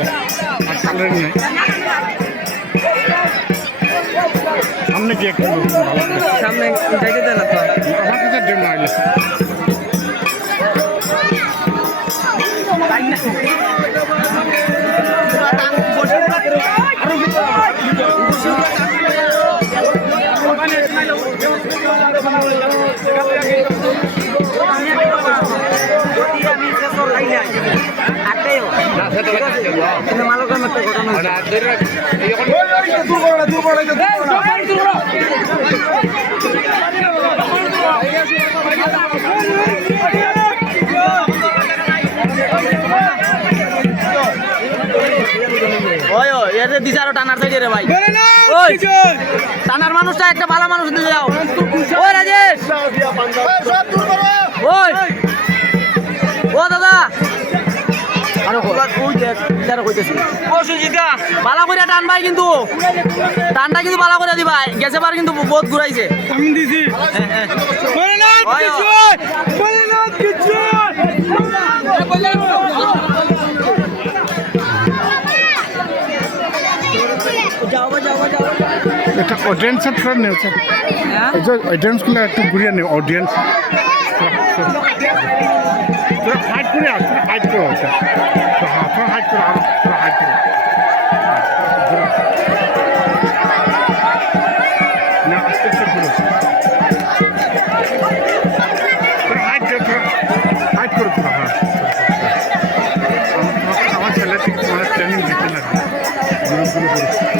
আর colour নেই সামনে কি একটু সামনে যাইতে দেয় না তো আমার কাছে ডেম আইলে দিছে আরো টানার চাইছে রে ভাই টানার মানুষটা একটা ভালো মানুষ দিয়ে যাও ওই রাজেশ ওই ও দাদা বালা করে টান ভাই কিন্তু টানটা কিন্তু বালা করে দিবা গেছে বার কিন্তু বহুত ঘুরাইছে আমি দিছি এটা অডিয়েন্সের ফ্রেন্ড নেই স্যার এই যে অডিয়েন্সগুলো একটু ঘুরিয়ে নেই অডিয়েন্স তোরা হাইট করে আস তোরা হাইট করো হ্যাঁ তোরা হাইট করো আর তোরা হাইট করো না আস্তে আস্তে ঘুরো তোরা হাইট করো তোরা হাইট করো তোরা হ্যাঁ আমার ছেলে থেকে তোমার ট্রেনিং দিতে লাগে ঘুরো ঘুরো ঘুরো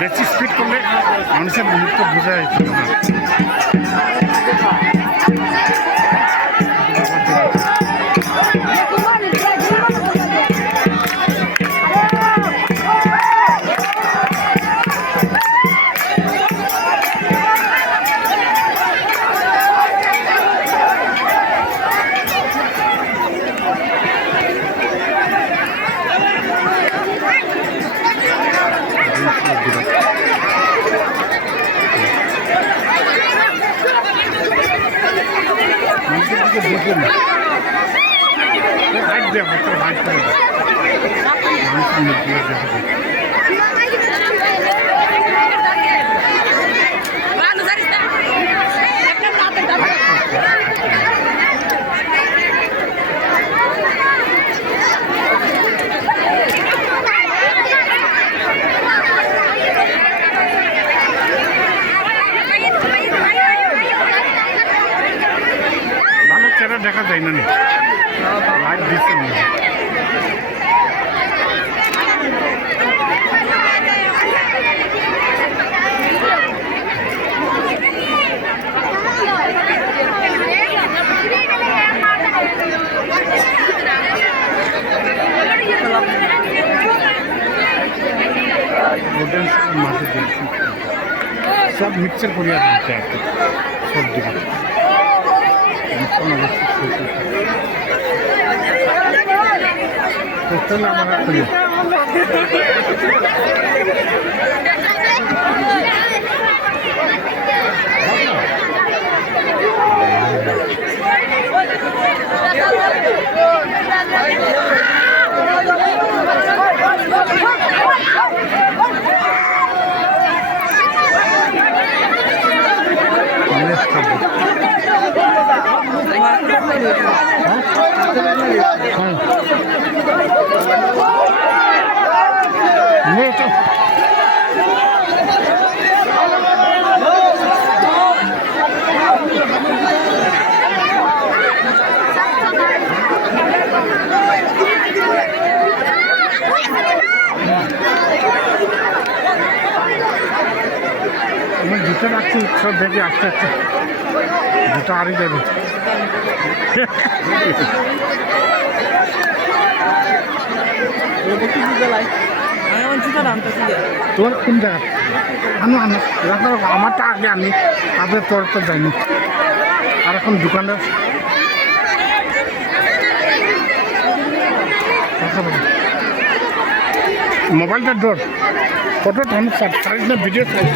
বেশি স্পিড করলে মানুষের মুখ বোঝা যায় হাইট দেয় মাত্র হাইট করে ভালো চেহারা দেখা যায় না লাইট দিচ্ছে না সব মিক্সচার করিয়া দিচ্ছে আর কি সব দিকে আমরা করি আমি জুতো রাখছি সব দেখি আস্তে আস্তে জুতো আরই দেবে তোর কোন জায়গা আনো আনো আমারটা আগে আনি তারপরে তোর তো যাইনি আর এখন দোকানদার মোবাইলটার ডোর কত টান সাইজ না ভিডিও সাইজ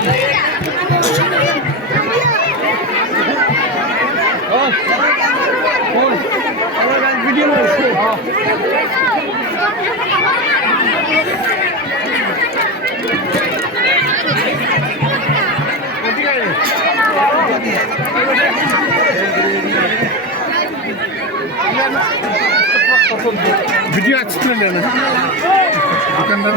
ভিডিও আছে না দোকানদার